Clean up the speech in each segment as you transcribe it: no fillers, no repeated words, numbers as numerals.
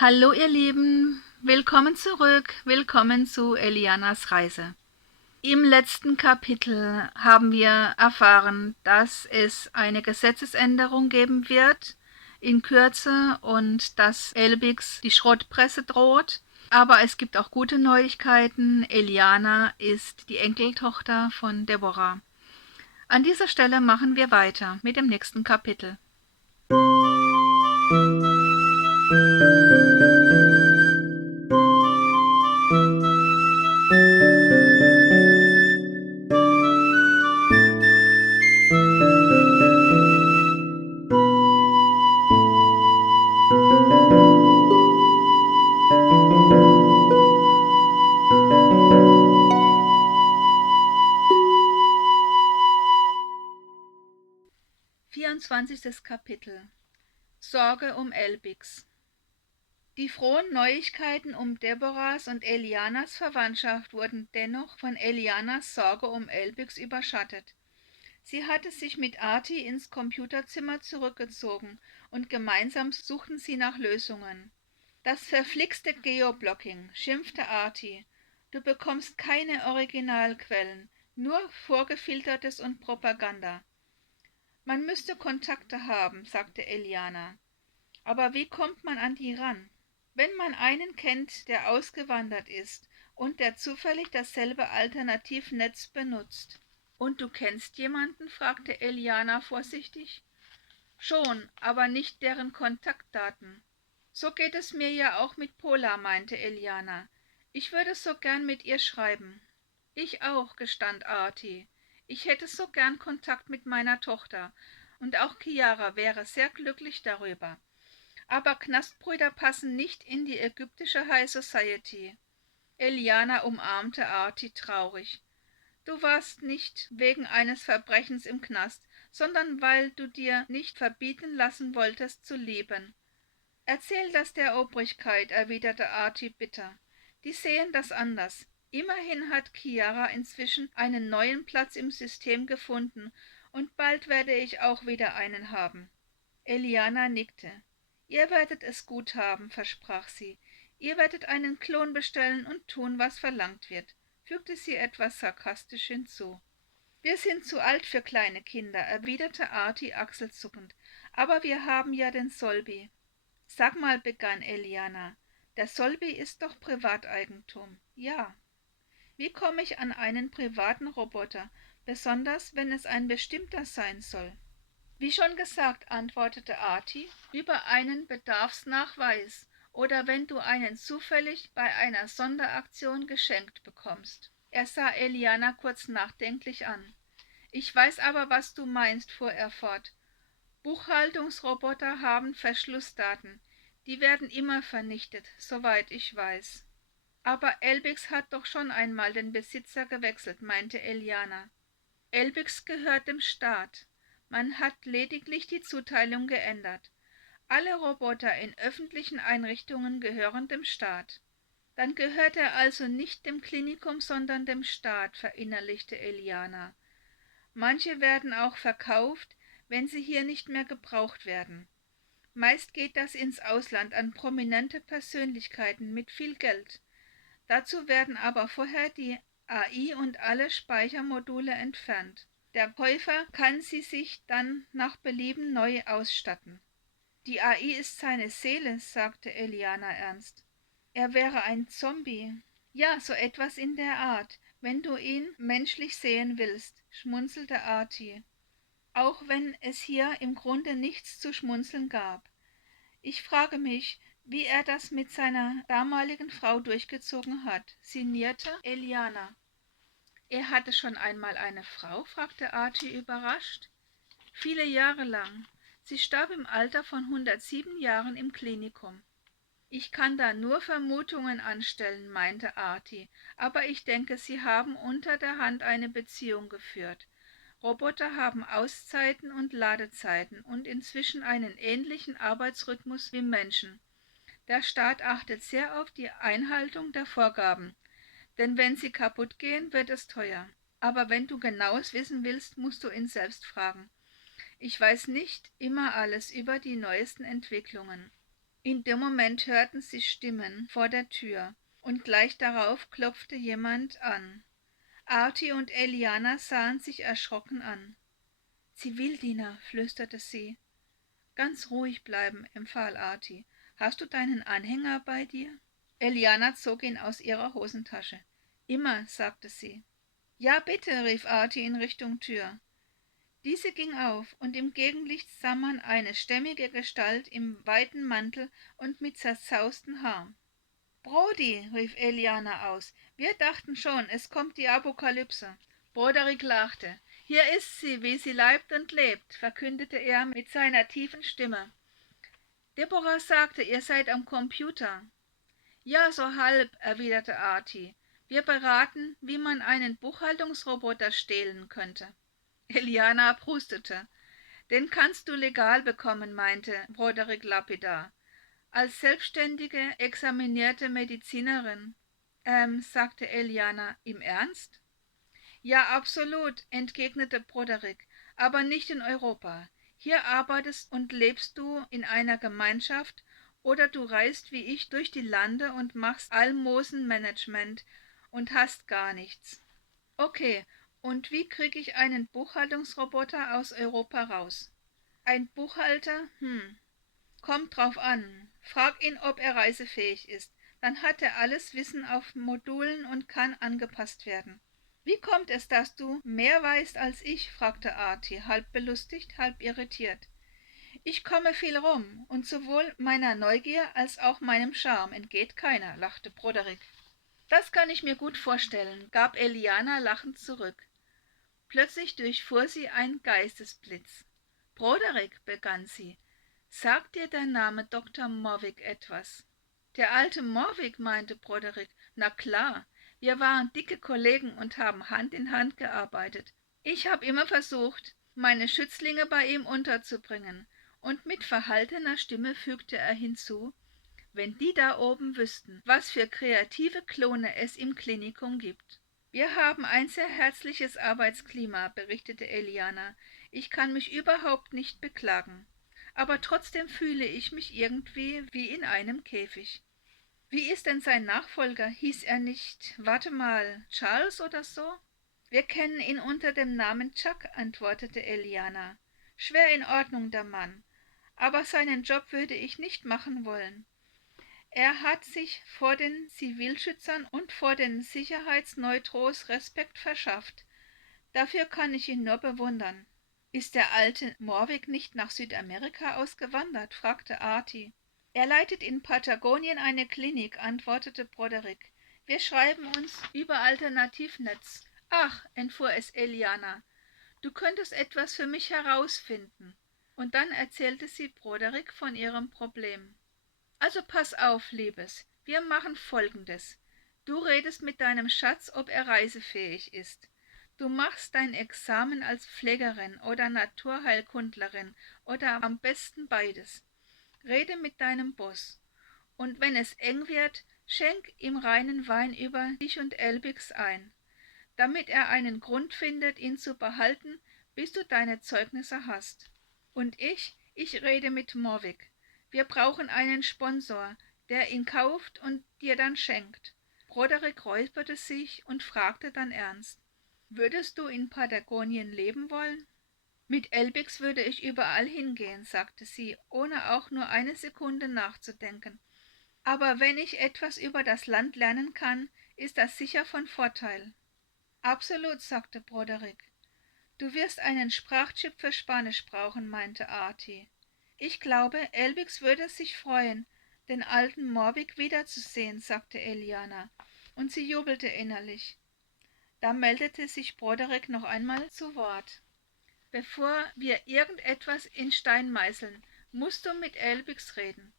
Hallo ihr Lieben, willkommen zurück, willkommen zu Elianas Reise. Im letzten Kapitel haben wir erfahren, dass es eine Gesetzesänderung geben wird in Kürze und dass Elbix die Schrottpresse droht. Aber es gibt auch gute Neuigkeiten. Eliana ist die Enkeltochter von Deborah. An dieser Stelle machen wir weiter mit dem nächsten Kapitel. 24. Kapitel. Sorge um Elbix. Die frohen Neuigkeiten um Deborahs und Elianas Verwandtschaft wurden dennoch von Elianas Sorge um Elbix überschattet. Sie hatte sich mit Arti ins Computerzimmer zurückgezogen und gemeinsam suchten sie nach Lösungen. Das verflixte Geoblocking, schimpfte Arti. Du bekommst keine Originalquellen, nur vorgefiltertes und Propaganda. Man müsste Kontakte haben, sagte Eliana. Aber wie kommt man an die ran? Wenn man einen kennt, der ausgewandert ist und der zufällig dasselbe Alternativnetz benutzt. Und du kennst jemanden? Fragte Eliana vorsichtig. Schon, aber nicht deren Kontaktdaten. So geht es mir ja auch mit Pola, meinte Eliana. Ich würde so gern mit ihr schreiben. Ich auch, gestand Arti. Ich hätte so gern Kontakt mit meiner Tochter, und auch Chiara wäre sehr glücklich darüber. Aber Knastbrüder passen nicht in die ägyptische High Society. Eliana umarmte Arti traurig. Du warst nicht wegen eines Verbrechens im Knast, sondern weil du dir nicht verbieten lassen wolltest zu lieben. Erzähl das der Obrigkeit, erwiderte Arti bitter. Die sehen das anders. Immerhin hat Chiara inzwischen einen neuen Platz im System gefunden, und bald werde ich auch wieder einen haben. Eliana nickte. Ihr werdet es gut haben, versprach sie. Ihr werdet einen Klon bestellen und tun, was verlangt wird, fügte sie etwas sarkastisch hinzu. Wir sind zu alt für kleine Kinder, erwiderte Arti achselzuckend, aber wir haben ja den Solbi. Sag mal, begann Eliana, der Solbi ist doch Privateigentum. Ja. Wie komme ich an einen privaten Roboter, besonders wenn es ein bestimmter sein soll? Wie schon gesagt, antwortete Arti, über einen Bedarfsnachweis oder wenn du einen zufällig bei einer Sonderaktion geschenkt bekommst. Er sah Eliana kurz nachdenklich an. Ich weiß aber, was du meinst, fuhr er fort. Buchhaltungsroboter haben Verschlussdaten. Die werden immer vernichtet, soweit ich weiß. Aber Elbix hat doch schon einmal den Besitzer gewechselt, meinte Eliana. Elbix gehört dem Staat. Man hat lediglich die Zuteilung geändert. Alle Roboter in öffentlichen Einrichtungen gehören dem Staat. Dann gehört er also nicht dem Klinikum, sondern dem Staat, verinnerlichte Eliana. Manche werden auch verkauft, wenn sie hier nicht mehr gebraucht werden. Meist geht das ins Ausland an prominente Persönlichkeiten mit viel Geld. Dazu werden aber vorher die AI und alle Speichermodule entfernt. Der Käufer kann sie sich dann nach Belieben neu ausstatten. Die AI ist seine Seele, sagte Eliana ernst. Er wäre ein Zombie. Ja, so etwas in der Art, wenn du ihn menschlich sehen willst, schmunzelte Arti. Auch wenn es hier im Grunde nichts zu schmunzeln gab. Ich frage mich, wie er das mit seiner damaligen Frau durchgezogen hat, sinnierte Eliana. Er hatte schon einmal eine Frau? Fragte Archie überrascht. Viele Jahre lang. Sie starb im Alter von 107 Jahren im Klinikum. Ich kann da nur Vermutungen anstellen, meinte Arti, aber ich denke, Sie haben unter der Hand eine Beziehung geführt. Roboter haben Auszeiten und Ladezeiten und inzwischen einen ähnlichen Arbeitsrhythmus wie Menschen. Der Staat achtet sehr auf die Einhaltung der Vorgaben, denn wenn sie kaputt gehen, wird es teuer. Aber wenn du Genaues wissen willst, musst du ihn selbst fragen. Ich weiß nicht immer alles über die neuesten Entwicklungen. In dem Moment hörten sie Stimmen vor der Tür, und gleich darauf klopfte jemand an. Artie und Eliana sahen sich erschrocken an. »Zivildiener«, flüsterte sie. »Ganz ruhig bleiben«, empfahl Artie. »Hast du deinen Anhänger bei dir?« Eliana zog ihn aus ihrer Hosentasche. »Immer«, sagte sie. »Ja, bitte«, rief Artie in Richtung Tür. Diese ging auf, und im Gegenlicht sah man eine stämmige Gestalt im weiten Mantel und mit zerzaustem Haar. »Brody«, rief Eliana aus, »wir dachten schon, es kommt die Apokalypse.« Broderick lachte. »Hier ist sie, wie sie leibt und lebt«, verkündete er mit seiner tiefen Stimme. »Deborah sagte, ihr seid am Computer.« »Ja, so halb«, erwiderte Artie. »Wir beraten, wie man einen Buchhaltungsroboter stehlen könnte.« Eliana prustete. »Den kannst du legal bekommen«, meinte Broderick lapidar. »Als selbstständige, examinierte Medizinerin.« Sagte Eliana, »im Ernst?« »Ja, absolut«, entgegnete Broderick, »aber nicht in Europa. Hier arbeitest und lebst du in einer Gemeinschaft, oder du reist wie ich durch die Lande und machst Almosenmanagement und hast gar nichts.« »Okay, und wie kriege ich einen Buchhaltungsroboter aus Europa raus?« »Ein Buchhalter? Kommt drauf an. Frag ihn, ob er reisefähig ist. Dann hat er alles Wissen auf Modulen und kann angepasst werden.« »Wie kommt es, dass du mehr weißt als ich?« fragte Artie, halb belustigt, halb irritiert. »Ich komme viel rum, und sowohl meiner Neugier als auch meinem Charme entgeht keiner«, lachte Broderick. »Das kann ich mir gut vorstellen«, gab Eliana lachend zurück. Plötzlich durchfuhr sie ein Geistesblitz. »Broderick«, begann sie, »sagt dir der Name Dr. Morwick etwas?« »Der alte Morwick«, meinte Broderick. »Na klar, wir waren dicke Kollegen und haben Hand in Hand gearbeitet. Ich habe immer versucht, meine Schützlinge bei ihm unterzubringen.« Und mit verhaltener Stimme fügte er hinzu, »wenn die da oben wüssten, was für kreative Klone es im Klinikum gibt.« »Wir haben ein sehr herzliches Arbeitsklima«, berichtete Eliana. »Ich kann mich überhaupt nicht beklagen. Aber trotzdem fühle ich mich irgendwie wie in einem Käfig.« »Wie ist denn sein Nachfolger? Hieß er nicht, warte mal, Charles oder so?« »Wir kennen ihn unter dem Namen Chuck«, antwortete Eliana. »Schwer in Ordnung, der Mann. Aber seinen Job würde ich nicht machen wollen. Er hat sich vor den Zivilschützern und vor den Sicherheitsneutros Respekt verschafft. Dafür kann ich ihn nur bewundern.« »Ist der alte Morwick nicht nach Südamerika ausgewandert?«, fragte Artie. »Er leitet in Patagonien eine Klinik«, antwortete Broderick. »Wir schreiben uns über Alternativnetz.« »Ach«, entfuhr es Eliana, »du könntest etwas für mich herausfinden.« Und dann erzählte sie Broderick von ihrem Problem. »Also pass auf, Liebes, wir machen Folgendes. Du redest mit deinem Schatz, ob er reisefähig ist. Du machst dein Examen als Pflegerin oder Naturheilkundlerin oder am besten beides. Rede mit deinem Boss. Und wenn es eng wird, schenk ihm reinen Wein über dich und Elbix ein, damit er einen Grund findet, ihn zu behalten, bis du deine Zeugnisse hast. Und ich rede mit Morwick. Wir brauchen einen Sponsor, der ihn kauft und dir dann schenkt.« Broderick räusperte sich und fragte dann ernst, »Würdest du in Patagonien leben wollen?« »Mit Elbix würde ich überall hingehen«, sagte sie, ohne auch nur eine Sekunde nachzudenken. »Aber wenn ich etwas über das Land lernen kann, ist das sicher von Vorteil.« »Absolut«, sagte Broderick. »Du wirst einen Sprachchip für Spanisch brauchen«, meinte Artie. »Ich glaube, Elbix würde sich freuen, den alten Morwick wiederzusehen«, sagte Eliana, und sie jubelte innerlich. Da meldete sich Broderick noch einmal zu Wort. »Bevor wir irgendetwas in Stein meißeln, musst du mit Elbix reden.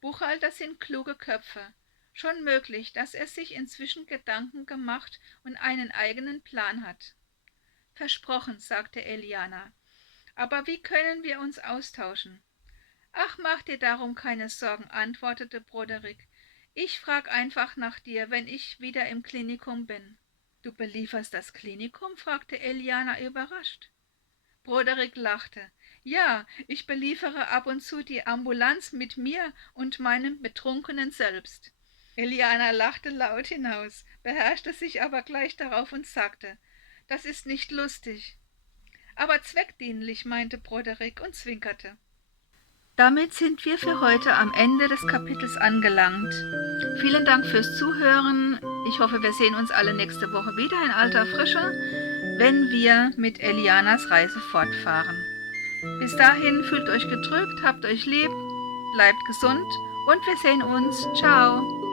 Buchhalter sind kluge Köpfe. Schon möglich, dass er sich inzwischen Gedanken gemacht und einen eigenen Plan hat.« »Versprochen«, sagte Eliana. »Aber wie können wir uns austauschen?« »Ach, mach dir darum keine Sorgen«, antwortete Broderick. »Ich frag einfach nach dir, wenn ich wieder im Klinikum bin.« »Du belieferst das Klinikum?«, fragte Eliana überrascht. Broderick lachte. Ja, ich beliefere ab und zu die Ambulanz mit mir und meinem betrunkenen Selbst. Eliana lachte laut hinaus, beherrschte sich aber gleich darauf und sagte, das ist nicht lustig. Aber zweckdienlich, meinte Broderick und zwinkerte. Damit sind wir für heute am Ende des Kapitels angelangt. Vielen Dank fürs Zuhören. Ich hoffe, wir sehen uns alle nächste Woche wieder in alter Frische, wenn wir mit Elianas Reise fortfahren. Bis dahin fühlt euch gedrückt, habt euch lieb, bleibt gesund und wir sehen uns. Ciao!